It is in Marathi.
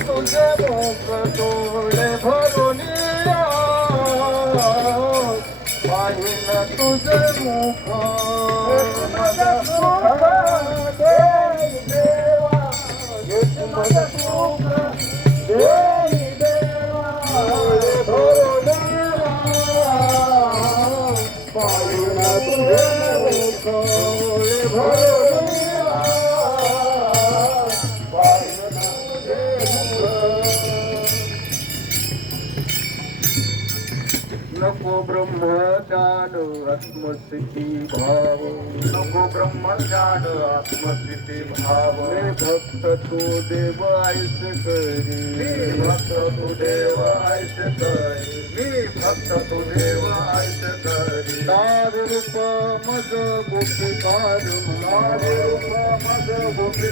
तुझे मुख डोळे भरून पाहिन तुझे मुख माझा सुख देई देवा माझा सुख देई देवा भरून पाहिन तुझे मुख भरून नको ब्रह्मज्ञान आत्मस्थिती भाव नको ब्रह्मज्ञान आत्मस्थिती भाव हे भक्त तू देव ऐस करी भक्त तू देव ऐस करी मी भक्त तू देव ऐस करी नार रूप मज गोपी कार नार रूप मज गोपी